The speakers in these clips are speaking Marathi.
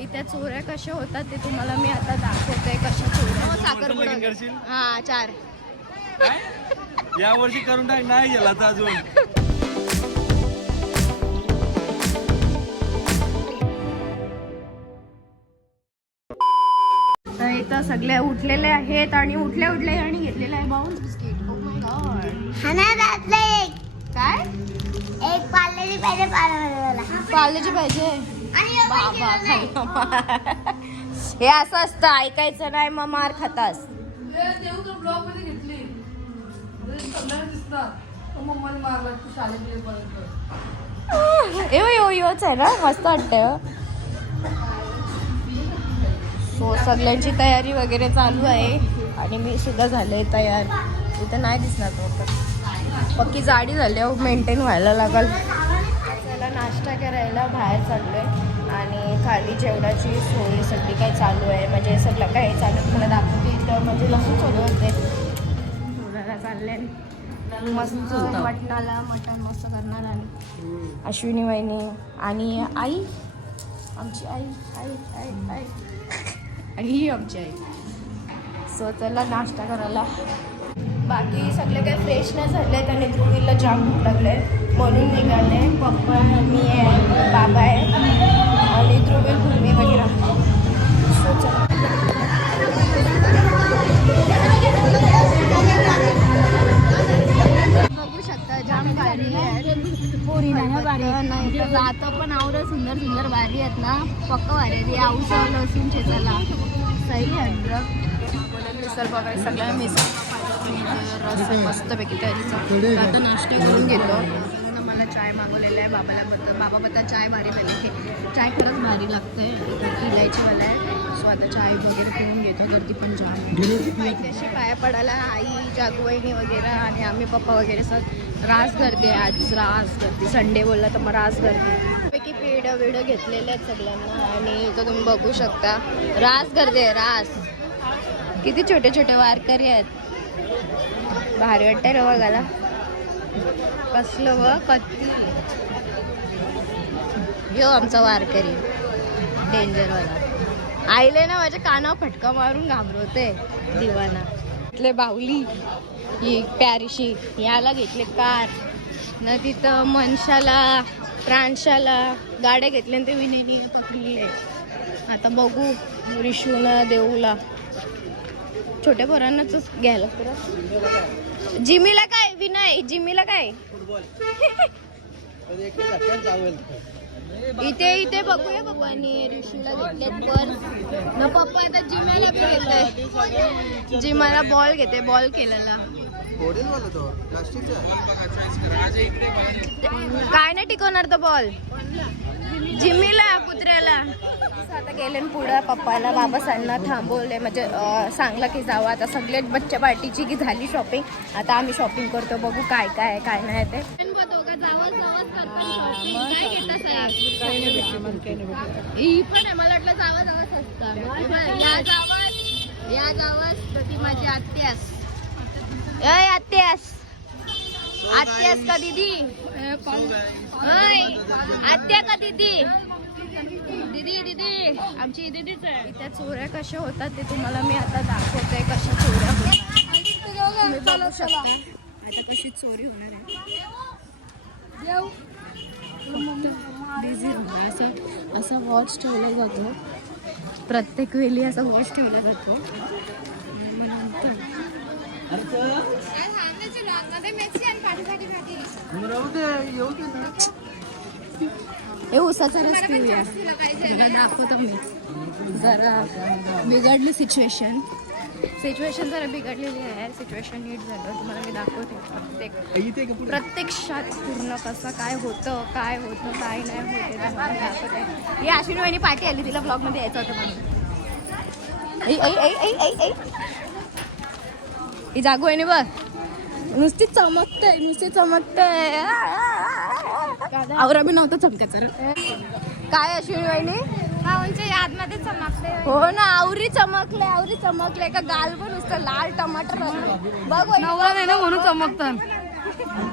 इथे चोऱ्या कशा होतात ते तुम्हाला मी आता दाखवते. कशा चोऱ्या साखरपुडा. हा 4 या वर्षी करून टाक. नाही गेला तर अजून. तर इथं सगळे उठलेले आहेत आणि उठले आणि घेतलेलं आहे bounce biscuit. Oh my God. काय एक पार्लेजी पाहिजे पार्लेजी पाहिजे. बाबा हे असं असतं, ऐकायचं नाही मग मार खातास. योच आहे ना, मस्त वाटतं. सो सगळ्यांची तयारी वगैरे चालू आहे आणि मी सुद्धा झाले तयार. इथं नाही दिसणार तर पक्की जाडी झाली, मेंटेन व्हायला लागल. चला नाश्ता करायला बाहेर चाललोय आणि खाली जेवणाची सोय सगळी काय चालू आहे. म्हणजे सगळं काय चालू मला दाखवते. इथं म्हणजे लसूण सोडू होते थोड्याला चालले. मस्त मटणाला मटण मस्त करणार. आणि अश्विनी वहिनी आणि आई, आमची आई आई आई आई आणि ही आमची आई. सो त्याला नाश्ता करायला. बाकी सगळे काही फ्रेश नाही झाले आहेत आणि ध्रुवीला जाम भूक लागले म्हणून निघाले. पप्पा मी आहे, बाबा आहे आणि ध्रुवी भूमी वगैरे. सो चला बघू शकता जाम भारी आहे. पोरी नाही तर जातं पण आवडत. सुंदर सुंदर भारी आहेत ना, पक्क भारी आहे. आऊसा लसूण ठेचायला सही आहे. मिसळ बघायला सगळ्या मिसळ रस मस्तपैकी तयारीचा. आता नाश्ता करून घेतो. मला चाय मागवलेला आहे बाबा बद्दल चाय भारी पाहिजे. चाय खरंच भारी लागते, इलायचीवाला आहे. सो आता चाय वगैरे पिऊन घेतो. गर्दी पण जाम अशी पाया पडायला आई जागुवाईनी वगैरे आणि आम्ही पप्पा वगैरे सर रास गर्दी आहे आज. रास गर्दी संडे बोलला तर मग रास गर्दी पैकी पेढं घेतलेले आहेत सगळ्यांना. आणि इथं तुम्ही बघू शकता रास गर्दी आहे. रास किती छोटे छोटे वारकरी आहेत. भारी वाटतंय रे बघायला. कसलं व कत्ती यो आमचा वारकरी डेंजरवाला. आईले ना माझ्या कानावर फटका मारून घाबरवते दिवाना. इथले बाहुली ही प्यारीशी याला घेतले कार ना. तिथं मनशाला प्रांशाला गाड्या घेतल्या आणि ते विनेनी पकडले. आता बघू रिशूला देऊला छोट्या पोरांनाच घ्यायला पुरं. जिमीला काय विनय, जिमीला काय इथे बघूया बघू. आणि ऋषीला घेतलेत पर्स न. पप्पा आता जिमाला बी घेतलंय. जिमाला बॉल घेते, बॉल केलेला काय नाही टिकवणार तो बॉल जिमीला कुत्र्याला. आता गेले पुढं पप्पाला बाबासांना थांबवले. म्हणजे सांगला की जावं. आता सगळे बच्चा पार्टीची की झाली शॉपिंग. आता आम्ही शॉपिंग करतो. बघू काय काय काय नाही ते. ही पण आहे मला वाटलं जावंच असतं. या जावंच तर ती माझी आत्यास. आत्यास का दीदी? आत्या का दीदी? दीदी आमची दीदीच आहे. इथे चोऱ्या कशा होतात ते तुम्हाला मी आता दाखवते. कशा चोऱ्या होतात तुम्ही बघू शकता. आता कशी चोरी होणार आहे. असा वॉच ठेवला जातो. प्रत्येक वेळी असा वॉच ठेवला जातो. हे उसाचा रस पिऊया. दाखवतो मी. जरा बिघडली सिच्युएशन जरा बिघडलेली आहे. सिच्युएशन नीट झालं तुम्हाला मी दाखवते. प्रत्यक्षात पूर्ण कसं काय होतं काय नाही होते तुम्हाला दाखवते. ही अश्विनी वहिनी पार्टी आली, तिला ब्लॉग मध्ये यायचं होतं म्हणून. ही जागू आहे बघ, नुसती चमकतय. आवरा बी नव्हतं चमकायचं. काय अश्विनी वहिनी आतमध्ये चमकते. हो ना, आवरी चमकले का गाल पण नुसतं लाल टमाटर बघ. नवरा नाही ना म्हणून चमकतात.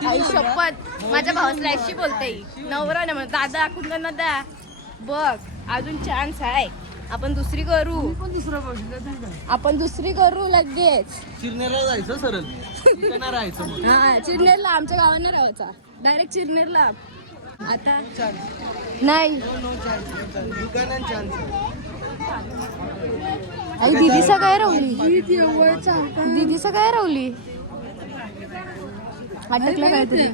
आई शपथ माझ्या भावाला अशी बोलते. नवरा नाही म्हणून दादा कुंदन दा बघ अजून चान्स आहे. आपण दुसरी करू. आपण दुसरी करू लगेच. चिरनेरला जायचं सरळ इथं राहायचं मग. हा चिरनेरला आमच्या गावाने राहायचा. डायरेक्ट चिरनेरला. आता नाही आई दीदीचं काय रवली. दीदीचं काय रवली. अटकलं काहीतरी.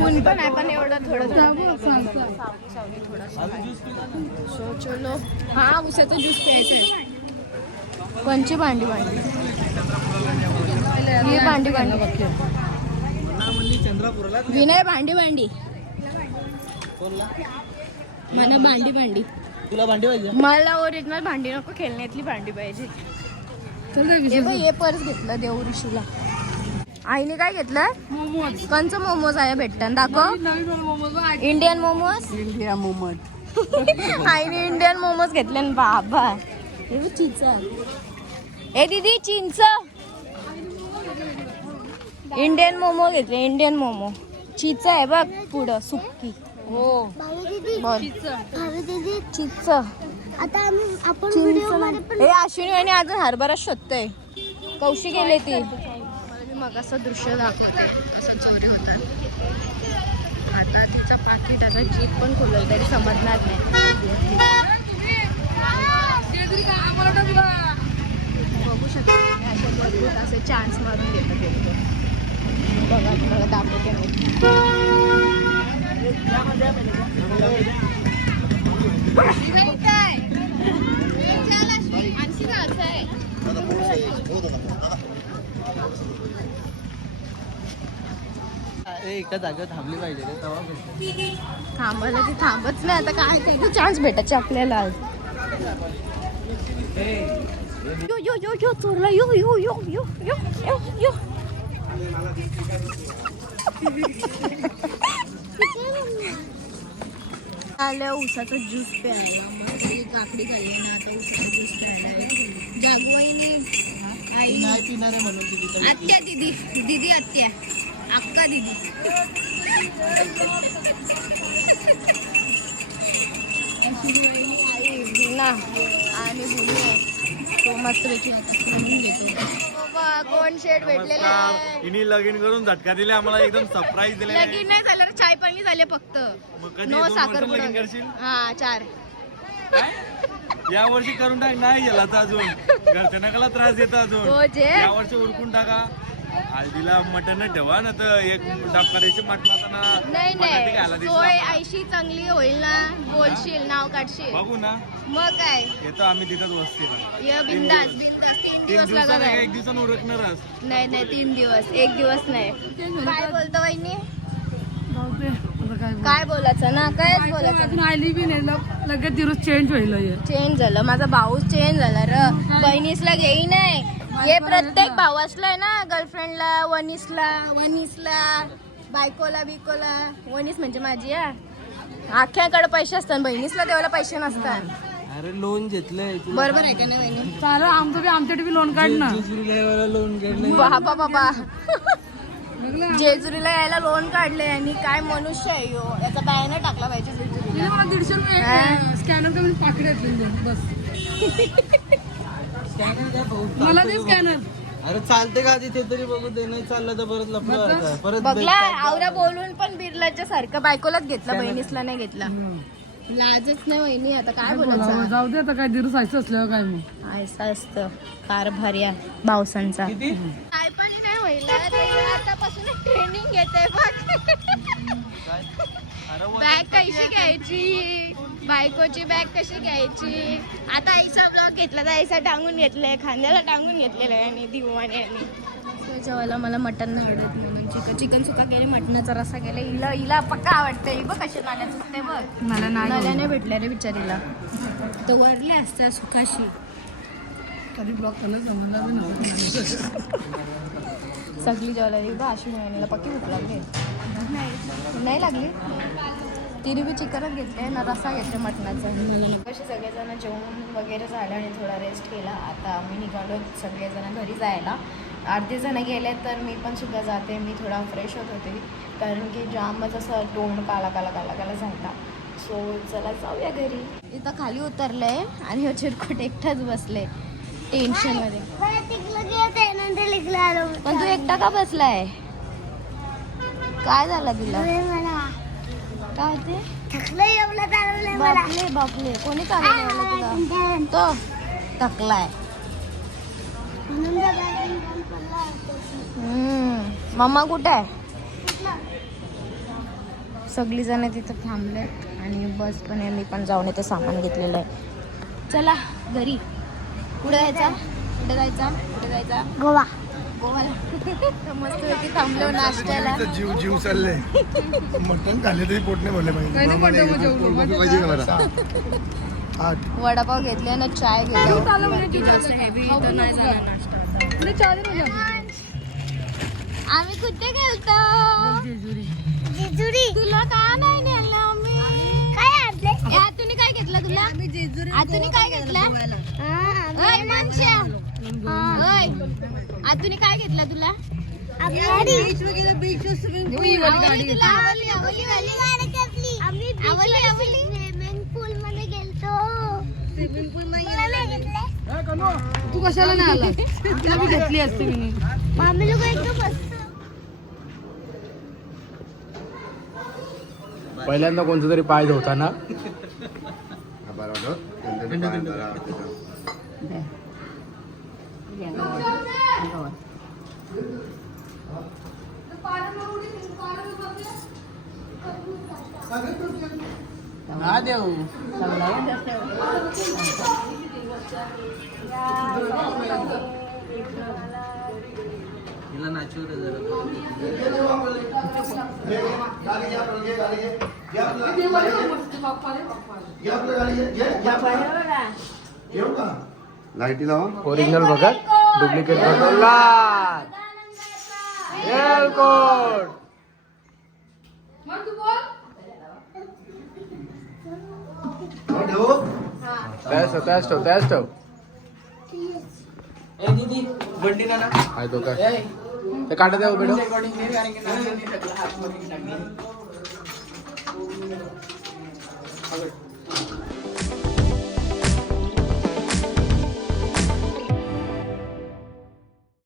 ऊन पण आहे पण एवढं थोडं चलो. हा उसाचा ज्यूस प्यायचा आहे. कोणची भांडी भांडी ही भांडी भांडी विनय भांडी भांडी मला भांडी भांडी. तुला भांडी पाहिजे. मला ओरिजिनल भांडी नको खेळण्यातली भांडी पाहिजे. हे पर्स घेतलं देऊ ऋषीला. आईने काय घेतलं. मोमोज. कंच मोमोज आहे भेटतात दाखव. इंडियन मोमोज. इंडियन मोमोज. आईने इंडियन मोमोज घेतले ना बाबा. हे चिंच. ए दीदी चिंच. इंडियन मोमो घेतले. इंडियन मोमो. चिंच आहे बघ पुढं सुक्की. हो चिंच. आता आपण व्हिडिओमध्ये पण हे अश्विनी आणि अजून हरभरा शोधतोय. कौशी गेले ती. मग असं दृश्य दाखवते असं चोरी होतात. आता तिचं पाकिट आता जीप पण खोलल तरी समजणार नाही. बघू शकतो असे चान्स मारून घेतात. बघा तुम्हाला दाखवते मी. एका जागेवर थांबली पाहिजे रे, तेव्हा भेटते. थांबायला ती थांबच नाही. आता काय ते चान्स भेटायचे आपल्याला. यो यो यो यो चोरला. यो यो यो यो यो यो यो. आल्या उसाचा ज्यूस प्यायला. मग काकडी खाल्ली ना आता उसाचा ज्यूस प्यायला. जागवाईने आई नाही पिणार आहे म्हणून तिथे आत्या दीदी. दीदी आत्या अक्का दीदी. आई भीना आणि भूमी तो मस्तपैकी म्हणून घेतो. कोण शेड भेटलेला आहे. हिने लगीन करून झटका दिले आम्हाला. एकदम सरप्राईज दिले. लगीन नाही झालं रे, चाय पाणी झाले फक्त. मग कधी नो 2 वर्ष साखर लगीन करशील. हा 4. या वर्षी करून टाक. नाही गेला तर अजून घरच्यांना त्रास देतो अजून. हो जे या वर्षी उरकून टाका. हळदीला मटन ठेवा ना तर एक डबकऱ्याची मटणाचा नाही नाही सोय आयशी चांगली होईल ना. बोलशील नाव काढशील बघू ना. मग काय येतो आम्ही तिथंच वस्तीला. ये बिंदास बिंदास. 3 दिवस लागत आहे. 1 दिवसानं उरकणारच. नाही नाही 3 दिवस 1 दिवस नाही. काय बोलतो वहिनी. काय बोलायचं ना. कायच बोलायचं. आली बी नाही लगेच दिवस चेंज होईल. चेंज झालं. माझा भाऊच चेंज झाला र. बहिणीसला घेई नाही. हे प्रत्येक भावासला ना गर्लफ्रेंडला वनिसला बायकोला बिकोला. वनिस म्हणजे माझी आख्याकडे पैसे असतात. बहिणीसला देवाला पैसे नसतात. अरे लोन घेतलंय. बरोबर आहे का नाही वहिनी. चालू आमच्यासाठी बी लोन काढ ना. लोन काढलंय. बाबा बाबा जेजुरीला यायला लोन काढले. आणि काय मनुष्य आहे यो. याचा बॅनर टाकला पाहिजे जेजुरीला. मला 150 रुपये स्कॅनर का पाकिट घेतले बस. मला दे स्कॅनर. अरे चालते का तिथे तरी बघू दे. नाही चाललं तर परत लफडं परत बघला आवरा बोलून पण बिर्लाच्या सारखं बायकोलाच घेतला. बहिणीसला नाही घेतला. लाजच नाही वहिनी. आता काय बोलायचं. जाऊ दे आता काय दिवस जायचं असल्यावर काय मग. ऐसा असतं कारभार्या भावसांचा. काय पण नाही व्हायला. आतापासून ट्रेनिंग घेते बघ. बॅग कशी घ्यायची. बायकोची बॅग कशी घ्यायची. आता आईचा ब्लॉग घेतला तर आईचा टांगून घेतलाय. खांद्याला टांगून घेतलेला आहे. आणि दिवाने जेवायला मला मटन नाही आवडत म्हणून चिकन सुका गेले. मटणाचा रसा गेला. हिला पक्का आवडते. बघ कशी नाल्या चुकते बघ. मला नाल्याने भेटल्या रे बिचारीला. तर वरले असत्या सुखाशी. कधी ब्लॉक करणार जमणार बी नव्हतं. सगळी जेवायला बघ. अशी महिन्याला पक्की भूक लागली. नाही लागली. तिने बी चिकनच घेतले ना रस्सा घेतले मटणाचा. कशी सगळेजण जेवण वगैरे झालं आणि थोडा रेस्ट केला. आता आम्ही निघालो सगळेजण घरी जायला. अर्धे जण गेले तर मी पण सुद्धा जाते. मी थोडा फ्रेश होत होते कारण की जामच असं तोंड काला झाला. सो चला जाऊया घरी. इथं खाली उतरलंय आणि हो चिरकुट एकटाच बसले टेन्शनमध्ये. पण तू एकटा का बसलाय? काय झालं तुला? काय ते बापले कोणी चालवलं तुला? तो थकलाय. मम्मा कुठे आहे? सगळी जण तिथं थांबले आणि बस पण आहे. मी पण जाऊन इथे सामान घेतलेलं आहे. चला घरी. कुठे जायचा? गोवाला. मस्त पैकी थांबलो नाश्त्याला. जीव चालले. मटण खाल्ले तरी पोट नाही भरले पाहिजे. वडापाव घेतले ना चाय घेतली. आम्ही कुठे गेलतो? जेजुरी. तुला का नाही नेलं आम्ही? काय आणले? आतून काय घेतलं तुला? आतून काय घेतलं? आतून काय घेतलं तुला? तू कशाला नाही आला? तुला मी घेतली असते मी. मामी लोक एकदम पहिल्यांदा कोणता तरी पाय धुताना देऊ. लाईटी लावा. ओरिजिनल बघत डुप्लिकेट बघला. एअरपोर्ट त्याच ठेव. आहे तो काय ते काढा द्या बेडो.